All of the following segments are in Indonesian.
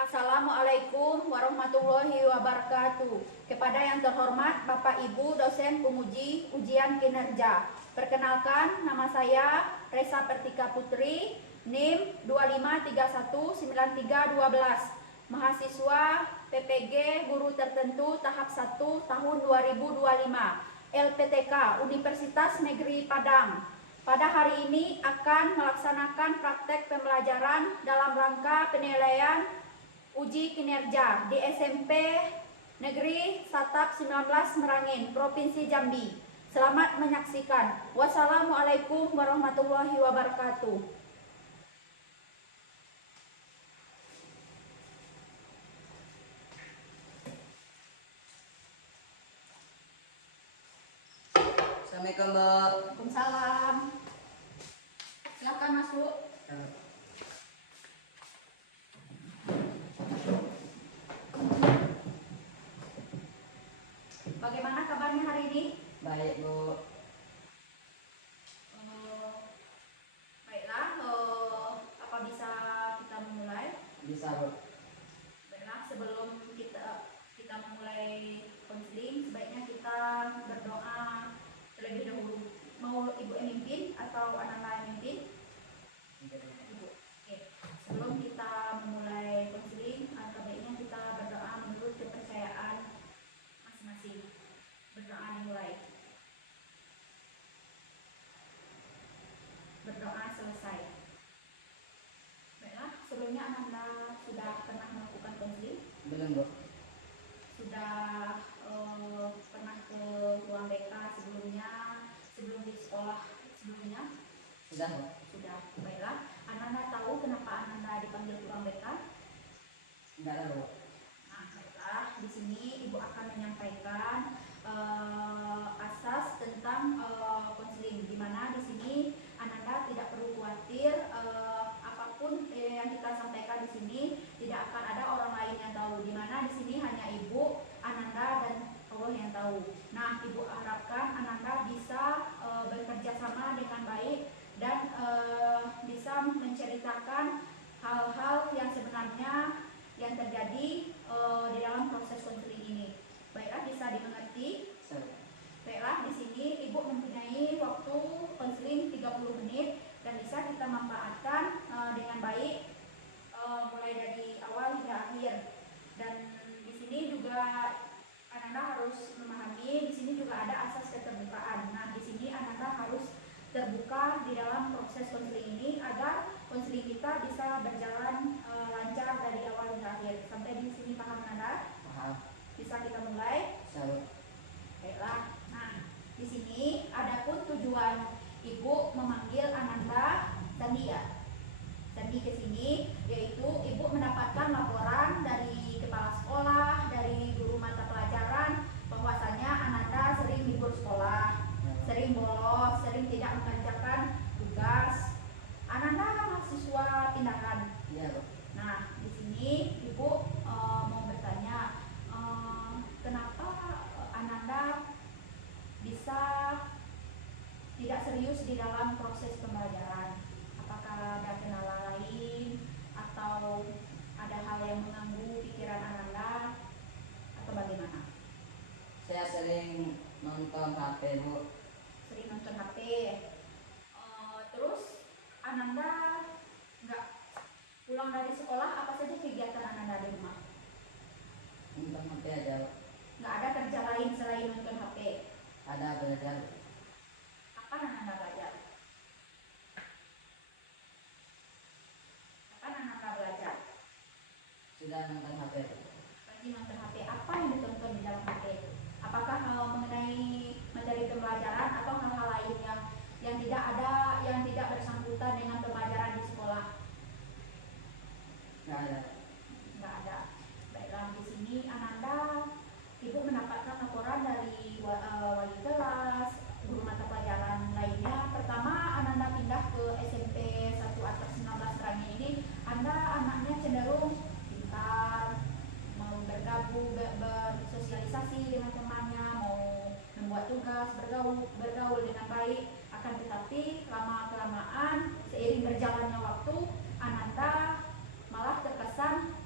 Assalamualaikum warahmatullahi wabarakatuh. Kepada yang terhormat Bapak Ibu dosen penguji ujian kinerja. Perkenalkan, nama saya Resa Pertika Putri, NIM 25319312, mahasiswa PPG Guru Tertentu tahap 1 tahun 2025, LPTK Universitas Negeri Padang. Pada hari ini akan melaksanakan praktek pembelajaran dalam rangka penilaian uji kinerja di SMP Negeri Satap 19 Merangin, Provinsi Jambi. Selamat menyaksikan. Wassalamualaikum warahmatullahi wabarakatuh. Assalamualaikum, Mbak. Waalaikumsalam. Silakan masuk. Bagaimana kabarnya hari ini? Baik, Bu. Baiklah, apa bisa kita memulai? Bisa, Bu. Baiklah, sebelum kita memulai konseling, sebaiknya kita berdoa terlebih dahulu. Mau Ibu yang mimpin atau anak-anak yang mimpin? Ibu. Oke. Sebelum kita memulai konseling, sebaiknya kita berdoa menurut kepercayaan masing-masing. Berdoa dimulai. Berdoa selesai. Baiklah, sebelumnya Anda sudah pernah melakukan konseling? Belum, Bu. Sudah pernah ke ruang BK sebelumnya, sebelum di sekolah sebelumnya? Sudah, Bu. Sudah. Baiklah, Anda tahu kenapa Anda dipanggil ke ruang BK? Enggak tahu, Bu. Nah, baiklah, di sini Ibu akan menyampaikan asas tentang konseling, di mana di sini Anda tidak perlu khawatir, apapun yang kita sampaikan di sini tidak akan ada orang lain yang tahu, di mana di sini hanya Ibu, Ananda dan Allah yang tahu. Nah, Ibu harapkan Ananda bisa bekerja sama dengan baik dan bisa menceritakan hal-hal yang sebenarnya yang terjadi di dalam proses konseling ini. Baiklah, bisa dimengerti? Baiklah, di sini Ibu mempunyai waktu konseling 30 menit dan bisa kita manfaatkan dengan baik mulai dari awal hingga akhir. Dan di sini juga Anda harus memahami, di sini juga ada asas keterbukaan. Nah, di sini Anda harus terbuka di dalam proses konseling ini agar konseling kita bisa berjalan lancar dari awal hingga akhir. Sampai di sini paham Anda? Paham. Bisa kita mulai? Bisa, Bu. Baiklah. Nah, di sini adapun tujuan Ibu memanggil Ananda Sandi ya. Sandi ke sini yaitu Ibu mendapatkan laporan dari kepala sekolah, dari guru mata pelajaran bahwasanya Ananda sering libur sekolah, sering bolos, sering tidak mengerjakan tugas. Ananda mahasiswa pindahan. Iya, Bu. Nah, di sini Ibu mau bertanya, kenapa Ananda bisa tidak serius di dalam proses pembelajaran? Apakah ada kendala lain atau ada hal yang mengganggu pikiran Ananda atau bagaimana? Saya sering nonton HP, Bu. Sering nonton HP. Terus Ananda nggak pulang dari sekolah, apa saja kegiatan Ananda di rumah? Nonton HP aja, Bu. Nggak ada kerja lain selain nonton HP? Ada belajar. Kapan Ananda belajar? Kapan Ananda belajar? Sudah nonton HP, Bu. Rajin nonton HP. Apa yang ditonton di dalam HP? Apakah mengenai materi pembelajaran atau hal-hal lain yang tidak ada, yang tidak bersangkutan dengan pembelajaran di sekolah? Nggak ada. Nggak ada. Baiklah, di sini Ananda, Ibu mendapatkan laporan dari wali kelas, guru mata pelajaran lainnya. Pertama, Ananda pindah ke SMP 1 atas 19 Merangin ini, Anda anaknya cenderung pintar, mau bergabung, bersosialisasi dengan temannya, mau membuat tugas, bergaul dengan baik. Akan tetapi lama-kelamaan seiring berjalannya waktu, Ananda malah terkesan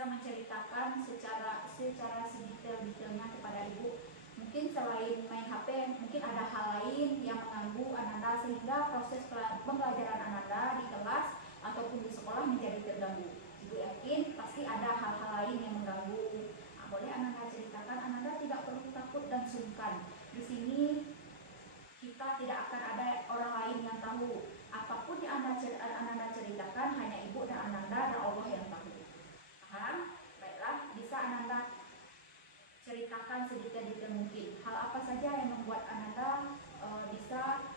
bisa menceritakan secara sedetail-detailnya kepada ibu. Mungkin selain main HP, mungkin ada hal lain yang mengganggu Ananda sehingga proses pembelajaran Ananda di kelas ataupun di sekolah menjadi terganggu. Ibu yakin pasti ada hal-hal lain yang mengganggu. Nah, boleh Ananda ceritakan. Ananda tidak perlu takut dan sungkan. Di sini kita tidak akan ada orang lain yang tahu. Apapun yang Ananda ceritakan hanya ibu dan Ananda dan Allah yang tahu. Paham? Baiklah, bisa Ananda ceritakan sedetail-detail mungkin. Hal apa saja yang membuat Ananda bisa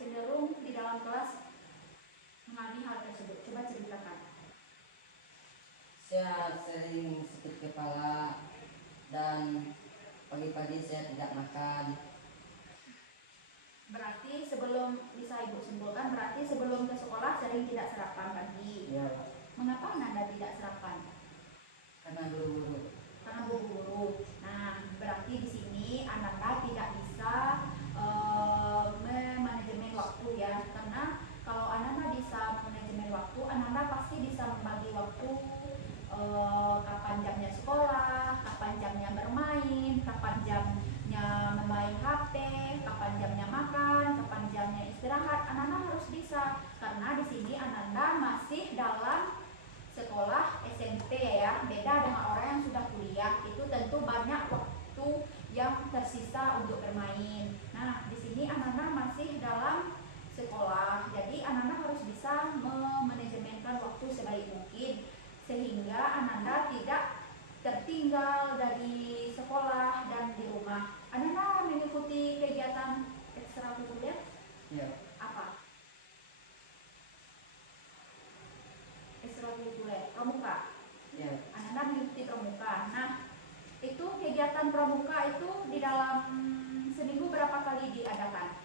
cenderung di dalam kelas mengalami hal tersebut? Coba ceritakan. Saya sering sakit kepala dan pagi-pagi saya tidak makan. Berarti sebelum, bisa ibu simpulkan, berarti sebelum ke sekolah sering tidak sarapan pagi. Ya, Mengapa Ananda tidak sarapan? karena buru-buru. Karena buru-buru. Nah, berarti di sini Ananda tidak bisa memanajemen waktu ya. Karena kalau Ananda bisa memanajemen waktu, Ananda pasti bisa membagi waktu, kapan jamnya sekolah, kapan jamnya bermain, kapan jamnya memain HP, kapan jamnya makan, kapan jamnya istirahat. Ananda harus bisa karena di sini Ananda masih dalam sekolah SMP ya, beda dengan orang yang sudah kuliah. Itu tentu banyak waktu yang tersisa untuk bermain. Nah, di sini Ananda masih dalam sekolah, jadi Ananda harus bisa memanajemenkan waktu sebaik mungkin sehingga Ananda tidak tertinggal dari sekolah dan di rumah. Ananda mengikuti kegiatan ekstrakurikuler Ya, apa? Ekstrakurikuler pramuka. ya, Ananda mengikuti pramuka. Nah, itu kegiatan pramuka itu di dalam seminggu berapa kali diadakan?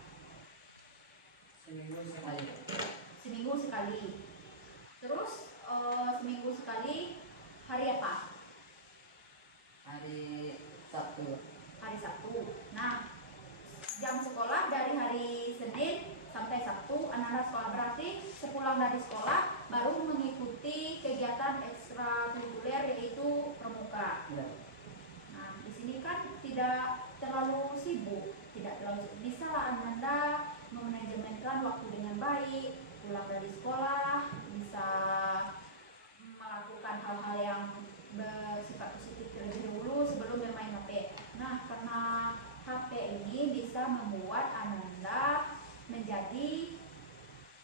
seminggu sekali. Seminggu sekali. Terus seminggu sekali hari apa? Hari Sabtu. Hari Sabtu. Nah, jam sekolah dari hari Senin sampai Sabtu Ananda sekolah, berarti sepulang dari sekolah baru mengikuti kegiatan ekstrakurikuler yaitu pramuka. Ya, Nah, di sini kan tidak terlalu sibuk, bisa lah Ananda memanajemenkan waktu dengan baik. Pulang dari sekolah bisa melakukan hal-hal yang bersifat positif terlebih dahulu sebelum bermain HP. Nah, karena HP ini bisa membuat Ananda menjadi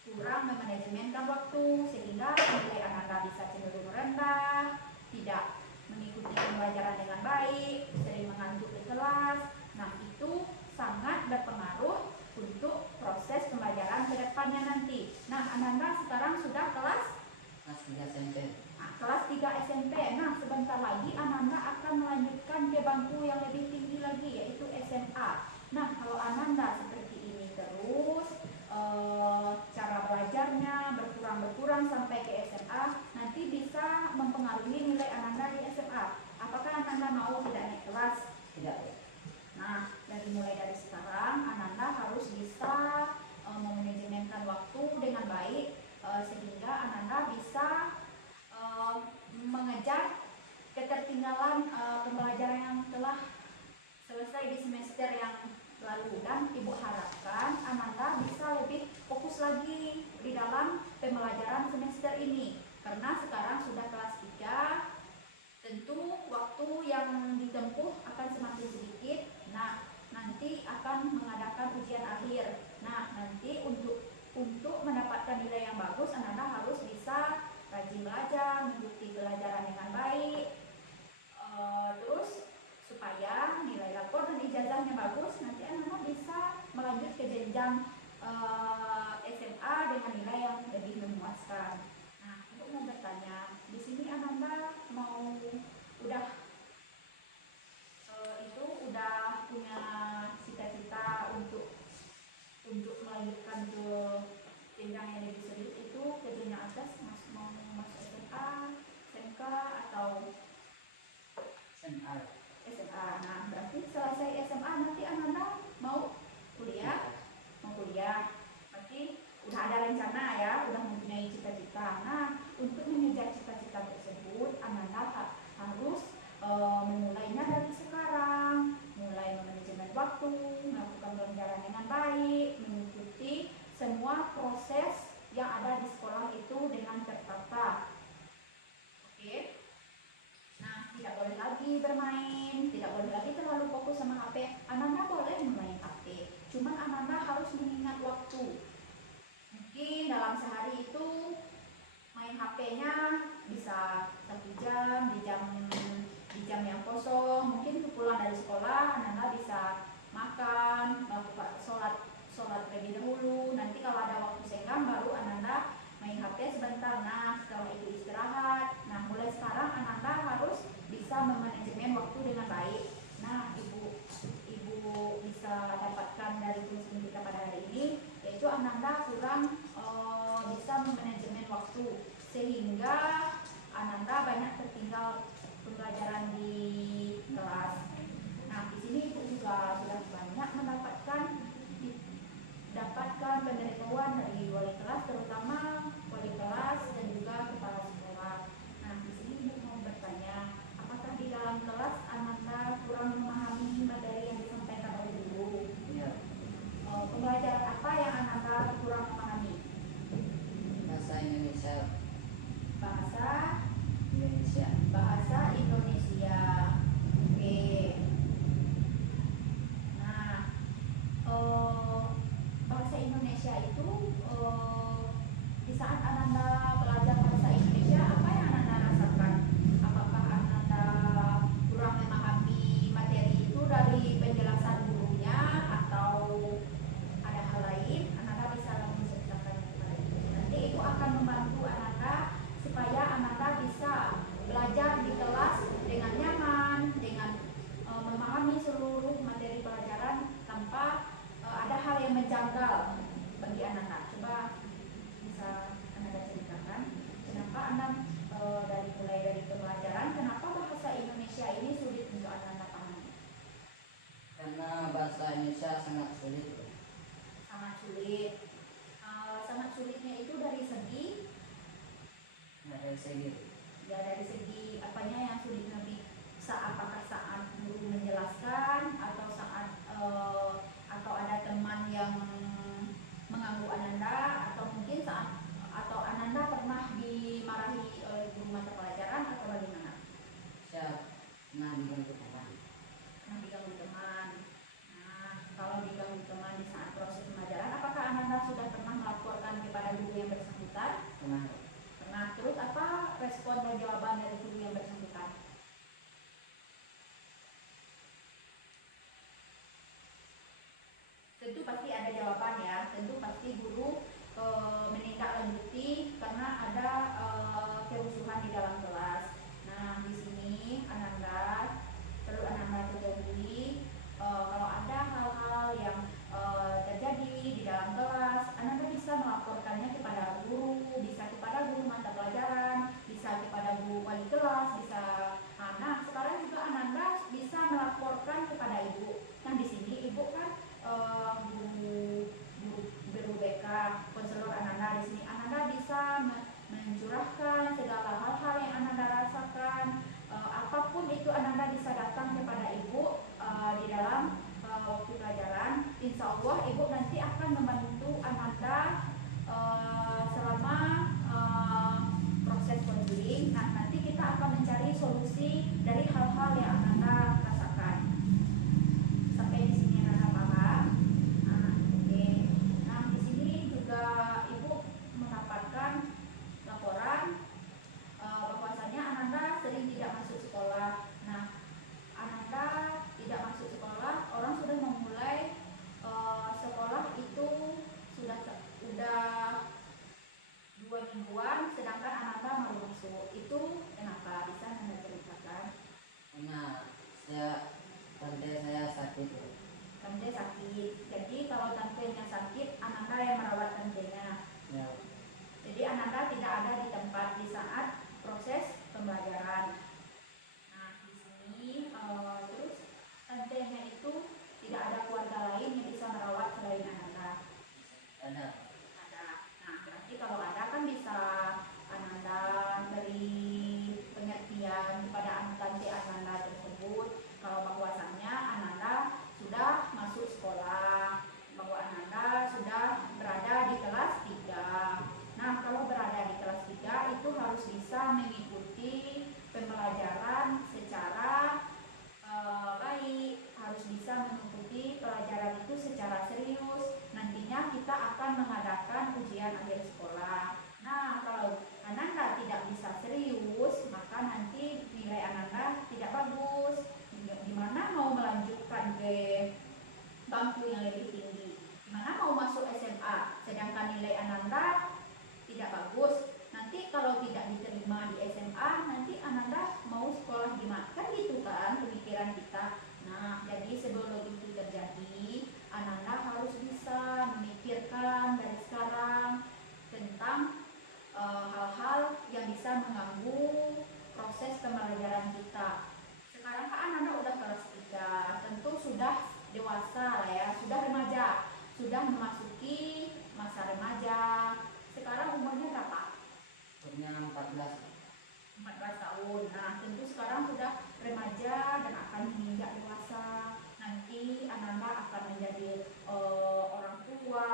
kurang memanajemenkan waktu sehingga nilai Ananda bisa cenderung rendah, tidak mengikuti pembelajaran dengan baik, sering mengantuk di kelas. Nah, itu sangat berpengaruh untuk proses pembelajaran ke depannya nanti. Nah, Ananda sekarang sudah kelas kelas 3 SMP. kelas 3 SMP. Nah, sebentar lagi Ananda akan melanjutkan ke bangku yang lebih tinggi lagi yaitu SMA. Nah, kalau Ananda seperti ini terus cara belajarnya berkurang sampai ke SMA, nanti bisa mempengaruhi nilai Ananda di SMA. Apakah Ananda mau tidak naik kelas? Tidak. Nah, mulai dari sekarang Ananda harus bisa memanajemenkan waktu dengan baik sehingga Ananda bisa mengejar ketertinggalan pembelajaran yang telah selesai di semester yang lalu, dan ibu harapkan Ananda bisa lebih fokus lagi di dalam pembelajaran semester ini karena sekarang sudah kelas 3, tentu waktu yang ditempuh akan semakin sedikit. Nah, nanti akan mengadakan ujian akhir. Nah, nanti untuk mendapatkan nilai yang bagus Ananda harus bisa rajin belajar, mengikuti pelajaran dengan baik, terus supaya nilai rapor dan ijazahnya bagus, nanti Ananda bisa melanjut ke jenjang SMA dengan nilai yang lebih memuaskan. Nah, aku mau bertanya, di sini Ananda mau udah punya cita-cita untuk melanjutkan ke jenjang yang lebih serius, itu ke jenjang atas, mau masuk SMA, SMK atau SMA. SMA. Nah, berarti selesai SMA nanti Ananda mau kuliah, berarti udah ada rencana ya, udah mempunyai cita-cita. Nah, untuk mengejar cita-cita tersebut Ananda Mungkin dalam sehari itu main HP-nya bisa 1 jam, di jam yang kosong. Mungkin pulang dari sekolah Ananda bisa makan, melakukan sholat terlebih dahulu. Nanti kalau ada waktu senggang baru Ananda main HP sebentar. Nah, setelah itu istirahat. Nah, mulai sekarang Ananda harus bisa memanajemen waktu dengan baik. Nah, ibu bisa dapatkan dari tulis kita pada hari ini, yaitu Ananda kurang bisa memanajemen waktu, sehingga Ananda banyak tertinggal pembelajaran di kelas. Nah, di sini ibu juga sudah banyak mendapatkan pemberitahuan dari wali kelas, terutama wali kelas dan juga kepala sekolah. Nah, di sini ibu mau bertanya, apakah di dalam kelas Ananda kurang memahami materi yang disampaikan oleh guru? Ya, Pembelajaran apa yang Ananda kurang memahami? bahasa Indonesia. Bahasa Indonesia. Bahasa Indonesia. Oke. Nah, bahasa Indonesia itu di saat Ananda belajar bahasa Indonesia, apa yang Ananda rasakan? Apakah Ananda kurang memahami materi itu dari penjelasan gurunya, atau ada hal lain? Ananda bisa langsung ceritakan kepada ibu. Nanti ibu akan membantu Ananda supaya Ananda bisa belajar di kelas dengan nyaman, dengan memahami seluruh materi pelajaran tanpa ada hal yang menjanggal bagi Ananda. Coba bisa Ananda ceritakan kenapa Anda mulai dari pembelajaran, kenapa bahasa Indonesia ini sulit untuk Ananda pahami? Karena bahasa Indonesia sangat sulit. Sangat sulit. Sangat sulitnya itu dari segi ya, dari segi apanya yang sulit nanti? Apakah saat guru menjelaskan, atau saat atau ada teman yang mengganggu Ananda, atau mungkin saat atau Ananda pernah dimarahi oleh guru mata pelajaran, atau bagaimana? Saya pernah diganggu teman. Pernah diganggu teman. Nah, kalau diganggu teman di saat proses pembelajaran, apakah Ananda sudah pernah melaporkan kepada guru yang bersangkutan? Pernah. Nah, terus apa respon dan jawaban dari guru yang bersangkutan? Tentu pasti ada jawaban ya, tentu pasti guru menindaklanjuti karena ada kerusuhan di dalam kelas. Nah, di sini perlu Ananda ketahui, kalau ada hal-hal yang terjadi di dalam kelas, Ananda bisa melaporkannya kepada guru, bisa kepada guru mata pelajaran, bisa kepada guru wali kelas, bisa. Nah, sekarang juga Ananda bisa melaporkan kepada ibu. Nah, di sini ibu kan guru BK, konselor Ananda. Di sini Ananda bisa mencurahkan segala hal-hal yang Ananda rasakan. Apapun itu Ananda bisa datang kepada ibu di dalam waktu pelajaran. Insya Allah ibu nanti akan membantu Ananda selama proses konseling. Nah, nanti kita akan mencari solusi dari hal-hal yang Ananda rasakan. Sampai di sini Ananda paham? Nah, oke. Nah, di sini juga ibu mendapatkan laporan bahwasanya Ananda sering tidak masuk sekolah. Nah, Ananda tidak masuk sekolah, orang sudah memulai sekolah itu sudah 2 mingguan, sedangkan Ananda baru masuk. Itu kenapa? Bisa Anda ceritakan? Karena tante saya sakit. Tante sakit. Jadi kalau tantenya sakit, Ananda yang merawat tantenya. Ya. Jadi Ananda tidak ada di tempat di saat proses pembelajaran. Nah, di sini terus tantenya itu tidak ada keluarga lain yang bisa merawat selain Ananda. Ada. Nah, berarti kalau ada kan bisa Ananda beri pengertian kepada tante Ananda tersebut kalau bahwasannya Ananda sudah masuk sekolah, bahwa Ananda sudah berada di kelas 3. Nah, kalau berada di kelas 3 itu harus bisa mengikuti pembelajaran secara baik, harus bisa mengikuti pelajaran itu secara serius. Nantinya kita akan menghadapi sekarang sudah remaja dan akan menginjak dewasa. Nanti Ananda akan menjadi orang tua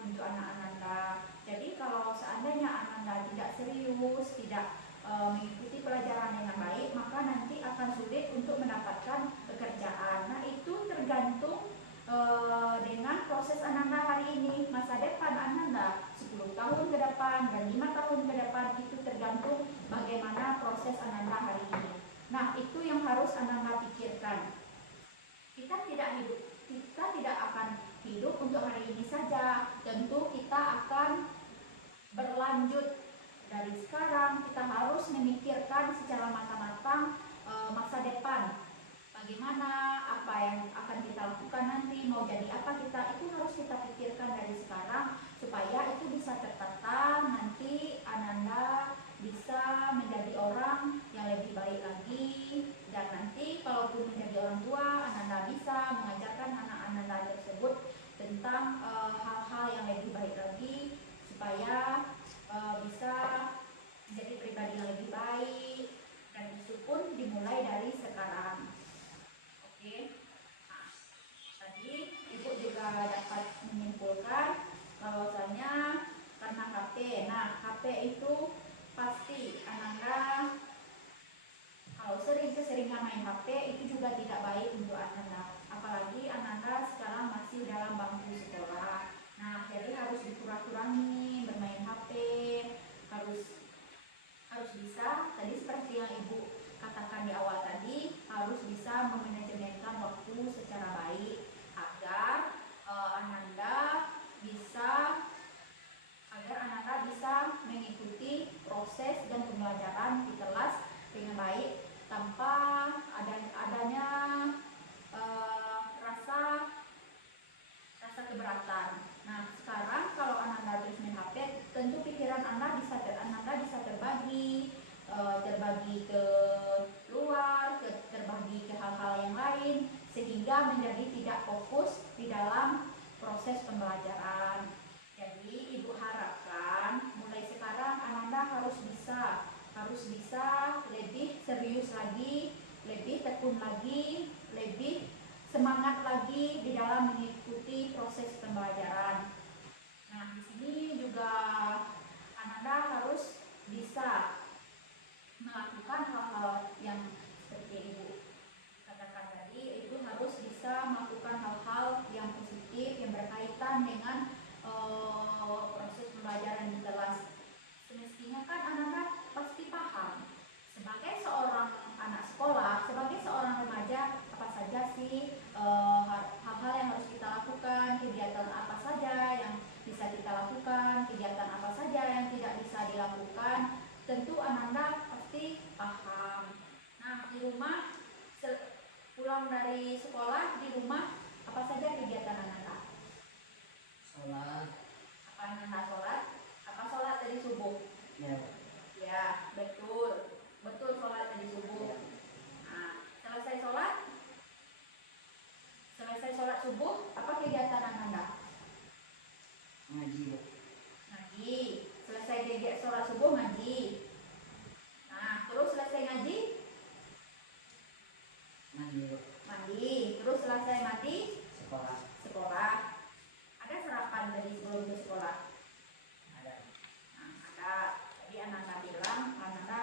untuk anak Ananda. Jadi kalau seandainya Ananda tidak serius, tidak mengikuti pelajaran dengan baik, maka nanti akan sulit untuk mendapatkan pekerjaan. Nah, itu tergantung dengan proses Ananda hari ini. Masa depan Ananda 10 tahun ke depan dan 5 tahun ke depan, itu tergantung bagaimana proses Ananda hari ini. Nah, itu yang harus Ananda pikirkan. Kita tidak akan hidup untuk hari ini saja. Tentu kita akan berlanjut. Dari sekarang kita harus memikirkan secara matang-matang masa depan. Bagaimana, apa yang akan kita lakukan nanti, mau jadi apa kita, itu harus kita pikirkan dari sekarang supaya itu bisa tertata. Nanti Ananda bisa menjadi orang yang lebih baik lagi, dan nanti kalaupun menjadi orang tua, Ananda bisa mengajarkan anak Ananda tersebut tentang hal-hal yang lebih baik lagi supaya bisa menjadi pribadi yang lebih baik, dan itu pun dimulai dari sekarang. Oke. Nah, tadi Ibu juga dapat menyimpulkan bahwasanya karena HP. Nah, HP itu pasti Ananda kalau keseringan main HP itu juga tidak baik untuk Ananda. Apalagi Ananda sekarang masih dalam bangku sekolah. Nah, jadi harus dikurang-kurangi bermain HP, harus bisa, tadi seperti yang Ibu katakan di awal tadi, harus bisa memanajemenkan waktu secara baik agar Ananda bisa mengikuti proses dan pembelajaran di kelas dengan baik tanpa adanya rasa keberatan. Nah, sekarang kalau Ananda terus main HP, tentu pikiran Ananda bisa terbagi ke luar, terbagi ke hal-hal yang lain, sehingga menjadi tidak fokus di dalam proses pembelajaran. Jadi Ibu harapkan mulai sekarang Ananda harus bisa lebih serius lagi, lebih tekun lagi, lebih semangat lagi di dalam mengikuti proses pembelajaran. Nah, di sini juga Ananda harus bisa melakukan hal-hal yang seperti Ibu katakan tadi, itu harus bisa melakukan hal-hal yang positif yang berkaitan dengan proses pembelajaran di kelas. Semestinya kan Ananda pasti paham sebagai seorang anak sekolah, sebagai seorang remaja, apa saja sih hal-hal yang harus kita lakukan, kegiatan apa saja yang bisa kita lakukan, kegiatan apa saja yang tidak bisa dilakukan. Tentu Ananda pasti paham. Nah, di rumah pulang dari sekolah, di rumah apa saja kegiatan Ananda? Sholat. Apa Ananda sholat? Apa sholat tadi subuh? Ya. Ya, betul sholat tadi subuh. Ya. Nah, selesai sholat subuh, apa kegiatan Ananda? Ngaji. Selesai kegiatan sholat subuh ngaji. Nah, terus selesai ngaji? Mandi. Terus selesai mandi? Sekolah. Ada sarapan dari sebelum ke sekolah? Ada. Nah, ada. Tadi Ananda bilang Ananda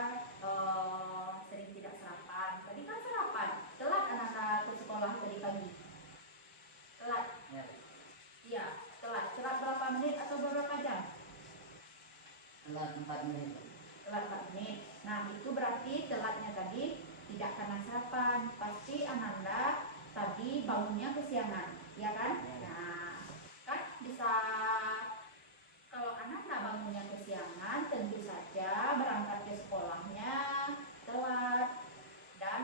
sering tidak sarapan. Tadi kan sarapan. Telat Ananda ke sekolah tadi pagi. Telat. Ya. Iya, telat. Telat berapa menit atau beberapa jam? Telat 4 menit. Telat 4 menit. Nah, itu berarti telatnya tadi tidak karena sarapan. Pasti Ananda tadi bangunnya kesiangan, ya kan? Ya. Nah, kan bisa, kalau Ananda bangunnya kesiangan, tentu saja berangkat ke sekolahnya telat. Dan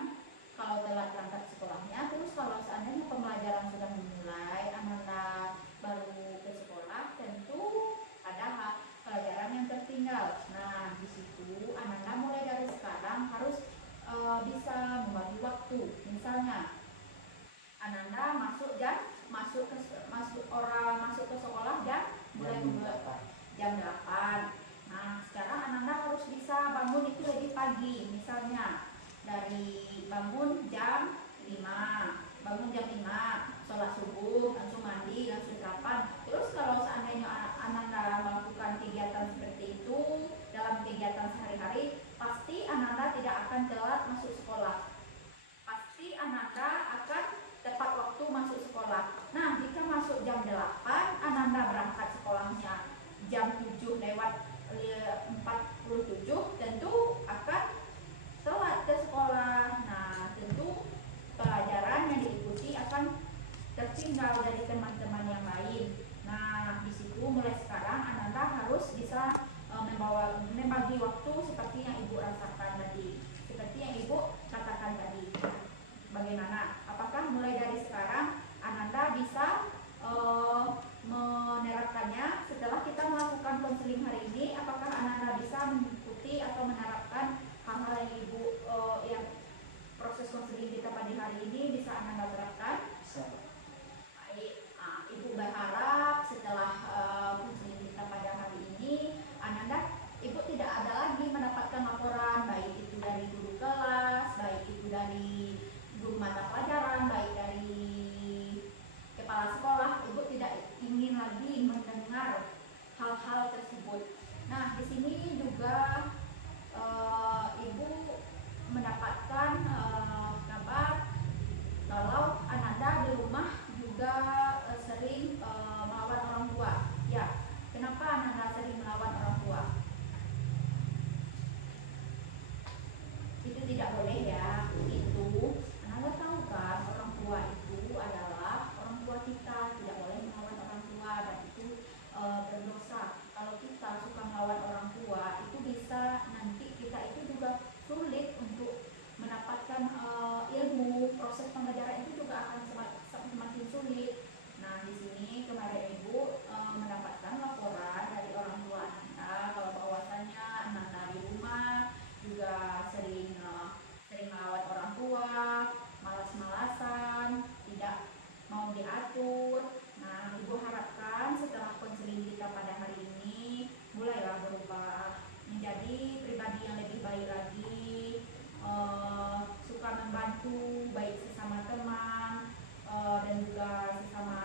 kalau telat berangkat ke sekolahnya, terus kalau seandainya pembelajaran sudah memulai, Ananda baru ke sekolah, tentu ada pelajaran yang tertinggal. Nah, di situ Ananda mulai dari sekarang harus bisa membagi waktu. Misalnya Ananda masuk ke sekolah mulai jam 8. Nah, sekarang Ananda harus bisa bangun itu lebih pagi. Misalnya dari bangun jam 5, sholat subuh, langsung mandi, langsung sarapan. Terus kalau seandainya Ananda melakukan kegiatan seperti itu dalam kegiatan sehari-hari, pasti Ananda tidak akan telat masuk sekolah. Pasti Ananda akan tepat waktu masuk sekolah. Nah, jika masuk jam 8, Ananda berangkat sekolahnya jam 7 lewat 47, tentu akan telat ke sekolah. Nah, tentu pelajaran yang diikuti akan tertinggal dari teman-teman yang lain. Nah, di situ mulai sekarang Ananda harus bisa membagi waktu seperti yang Ibu rasakan tadi, seperti yang Ibu katakan tadi. Bagaimana? Apakah mulai dari sekarang Ananda bisa menerapkannya setelah kita melakukan konseling hari ini? Apakah Ananda bisa mengikuti atau menerapkan hal-hal yang Ibu yang proses konseling kita pada hari ini bisa Ananda terapkan? Baik, Ibu berharap setelah konseling kita pada hari ini, Ibu tidak ada lagi mendapatkan laporan, baik itu dari guru kelas, baik itu dari guru mata pelajaran, baik dari kepala sekolah. Ibu tidak ingin lagi mendengar hal-hal tersebut. Nah, di sini juga Ibu mendapatkan kabar kalau Ananda di rumah juga sering melawan orang tua. Ya, kenapa Ananda sering melawan orang tua? Itu tidak boleh ya. Itu Ananda tahu kan, orang tua itu adalah orang tua kita. Tidak boleh melawan orang tua, dan itu berdosa. Kalau kita suka melawan orang tua, itu bisa nanti kita itu juga sulit untuk mendapatkan ilmu. Proses pembelajaran itu juga akan semakin sulit. Nah, di sini kemarin Ibu mendapatkan laporan dari orang tua Ananda kalau bahwasannya Ananda di rumah juga sering melawan orang tua, malas-malasan, tidak mau diatur. Nah, Ibu harapkan setelah konseling kita pada hari ini mulailah berubah menjadi pribadi yang lebih baik lagi, suka membantu baik sesama teman dan juga sesama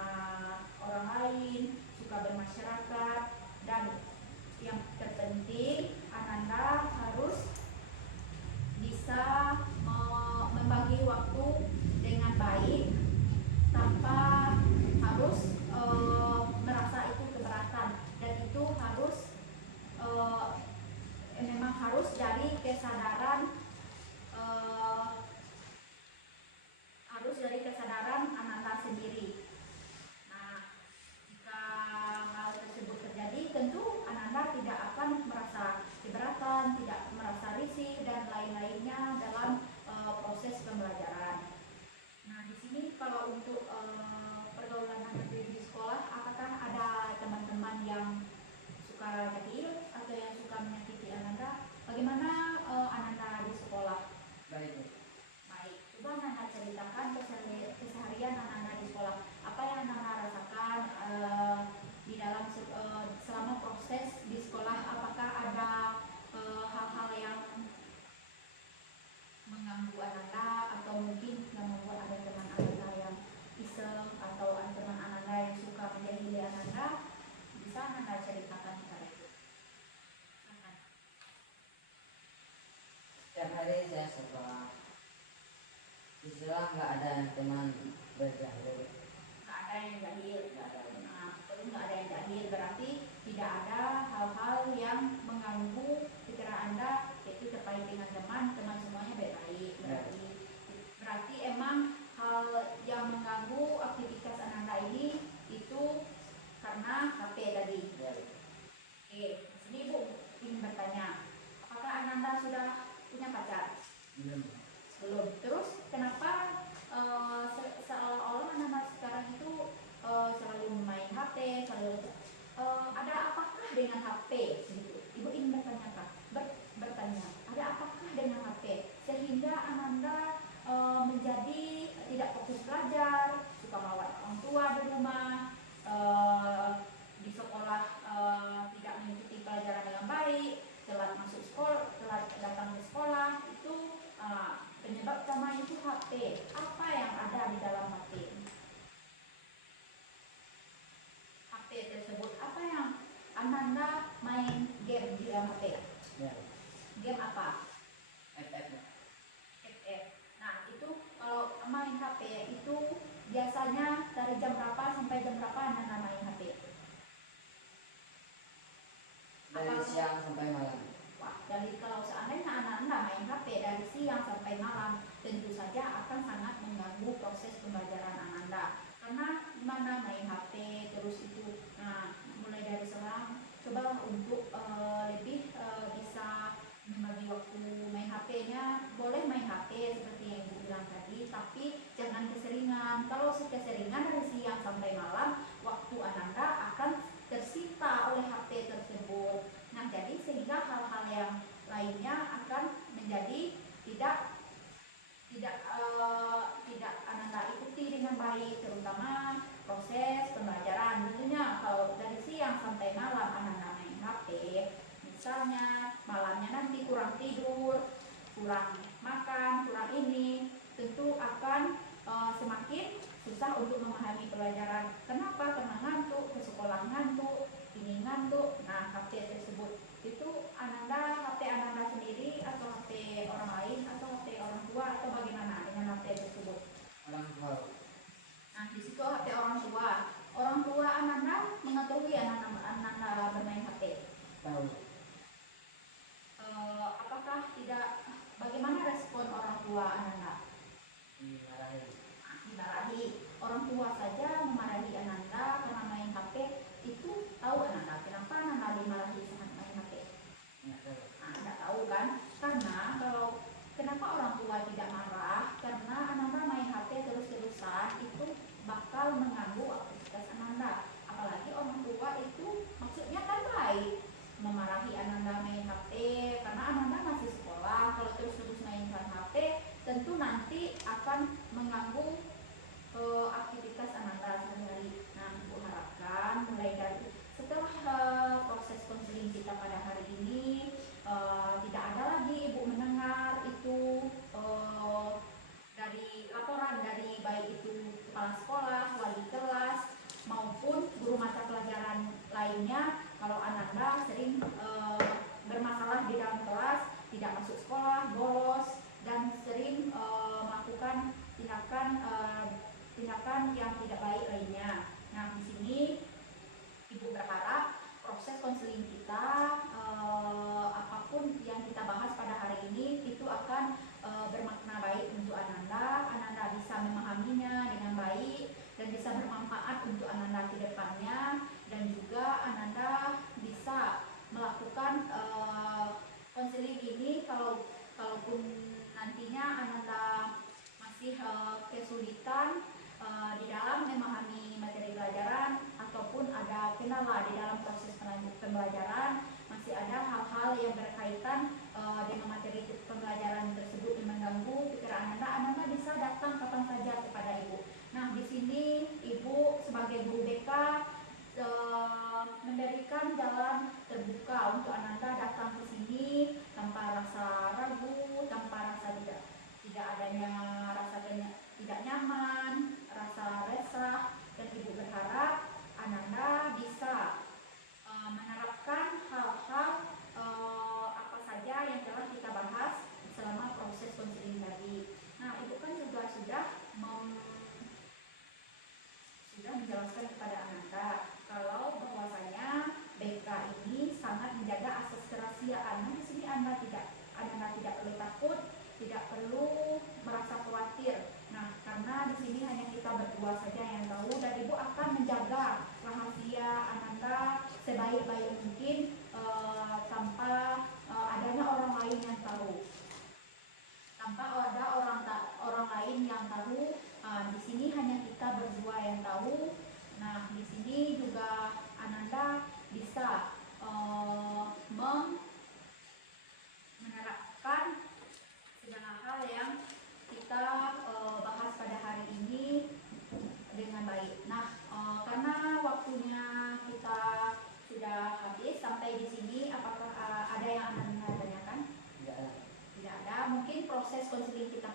orang lain, suka bermasyarakat, dan yang terpenting Ananda harus bisa membagi waktu dengan baik tanpa harus merasa itu keberatan, dan itu harus memang harus dari kesadaran Ananda sendiri. Nah, jika hal tersebut terjadi, tentu Ananda tidak akan merasa keberatan, tidak merasa risih dan lain-lainnya dalam proses pembelajaran. Nah, di sini kalau untuk pergaulan anak di sekolah, apakah ada teman-teman yang suka jahil atau yang suka menyakiti Ananda? Bagaimana Ananda di sekolah? Baik. Coba Ananda ceritakan keseharian Ananda di sekolah. Apa yang Ananda rasakan di dalam selama proses di sekolah? Apakah ada hal-hal yang mengganggu Ananda, atau mungkin yang membuat ada teman Ananda yang iseng, atau ada teman Ananda yang suka menjahili Ananda? Bisa Ananda ceritakan kepada itu? Setiap hari saya sekolah, istilah nggak ada yang teman berjahil. Nggak ada yang jahil. Nah, kalau nggak ada yang jahil berarti tidak ada hal-hal yang mengganggu pikiran Anda, yaitu terkait dengan teman semuanya baik-baik. Berarti emang hal yang mengganggu aktivitas Anda ini itu karena HP tadi. Oke, di sini Bu ingin bertanya, apakah Ananda sudah punya pacar? Belum. Terus kenapa seolah-olah Ananda sekarang itu selalu main HP, ada apakah dengan HP? Gitu. Ibu ingin bertanya, ada apakah dengan HP sehingga Ananda menjadi tidak fokus belajar, suka melawan orang tua di rumah, di sekolah tidak mengikuti pelajaran dengan baik, telat masuk sekolah, telat datang ke sekolah, itu Penyebab utama itu HP. Apa yang ada di dalam HP? HP tersebut, apa yang Ananda main game di dalam HP? Ya. Game apa? FF. FF. Nah, itu kalau main HP itu biasanya dari jam berapa sampai jam berapa Ananda main HP? Dari siang sampai malam. Wah, jadi kalau seandainya Ananda main HP dari siang sampai malam, tentu saja akan sangat mengganggu proses pembelajaran Ananda. Karena gimana main HP terus itu, nah mulai dari sekarang coba untuk lebih bisa membagi waktu main HP-nya. Boleh main HP seperti yang Ibu bilang tadi, tapi jangan keseringan. Kalau keseringan dari siang sampai malam, waktu Ananda akan tersita oleh HP tersebut. Nah, jadi sehingga hal-hal yang lainnya akan menjadi tidak Ananda ikuti dengan baik, terutama proses pembelajaran. Tentunya kalau dari siang sampai malam Ananda main HP, misalnya malamnya nanti kurang tidur, kurang makan, kurang ini, tentu akan semakin susah untuk memahami pelajaran. Kenapa? Karena ngantuk, ke sekolah ngantuk, ini ngantuk. Nah, HP tersebut itu HP Ananda sendiri atau HP orang lain atau HP orang tua atau bagaimana dengan HP tersebut? Orang tua. Nah, di situ HP orang tua. Orang tua Ananda mengetahui Ananda bermain HP. Tahu. Apakah tidak? Bagaimana respon orang tua Ananda? Dimarahi. Dimarahi. Orang tua saja memarahi Ananda karena main HP. Itu tahu Ananda kenapa Ananda dimarahi saat main HP? Tidak tahu kan? Karena kalau kenapa orang tua tidak marah? Karena Ananda main HP terus-terusan itu bakal mengganggu aktivitas Ananda. Apalagi orang tua itu maksudnya kan baik, memarahi Ananda main HP karena Ananda masih sekolah. Kalau terus-terus mainkan HP, tentu nanti akan mengganggu aktivitas Ananda sehari-hari. Nah, Ibu harapkan mulai dari setelah proses konseling kita pada hari ini, tidak ada lagi Ibu mendengar itu dari laporan dari baik itu kepala sekolah, wali kelas, maupun guru mata pelajaran lainnya kalau Ananda sering bermasalah di dalam kelas, tidak masuk sekolah, bolos, dan sering melakukan tindakan yang tidak baik lainnya. Nah, di sini Ibu berharap proses konseling kita, apapun yang kita bahas pada hari ini itu akan bermakna baik untuk Ananda. Ananda bisa memahaminya dengan baik dan bisa bermanfaat untuk Ananda ke depannya, dan juga Ananda bisa melakukan konseling ini kalaupun nantinya Ananda masih kesulitan di dalam memahami materi pelajaran ataupun ada kendala di dalam proses pembelajaran, masih ada hal-hal yang berkaitan dengan materi pembelajaran tersebut yang mengganggu pikiran Ananda bisa datang kapan saja kepada Ibu. Nah, di sini Ibu sebagai guru BK memberikan jalan terbuka untuk Ananda datang ke sini tanpa rasa ragu, tanpa rasa tidak adanya rasa tidak nyaman, rasa resah, dan Ibu berharap Ananda bisa menerapkan hal-hal apa saja yang telah kita bahas selama proses konseling tadi. Nah, Ibu kan juga sudah menjelaskan kepada Ananda kalau bahwasanya BK ini sangat menjaga asas kerahasiaan. Nah, di sini Ananda tidak perlu takut, tidak perlu merasa khawatir. Nah, karena di sini hanya kita berdua saja yang tahu, dan Ibu akan menjaga rahasia Ananda sebaik-baik mungkin tanpa adanya orang lain yang tahu. Tanpa ada orang lain yang tahu, di sini hanya kita berdua yang tahu. Nah, di sini juga Ananda bisa menerapkan segala hal yang kita bahas pada hari ini dengan baik. Nah, karena waktunya kita sudah habis sampai di sini, apakah ada yang Anda tanyakan? Tidak ada. Tidak ada. Mungkin proses konseling kita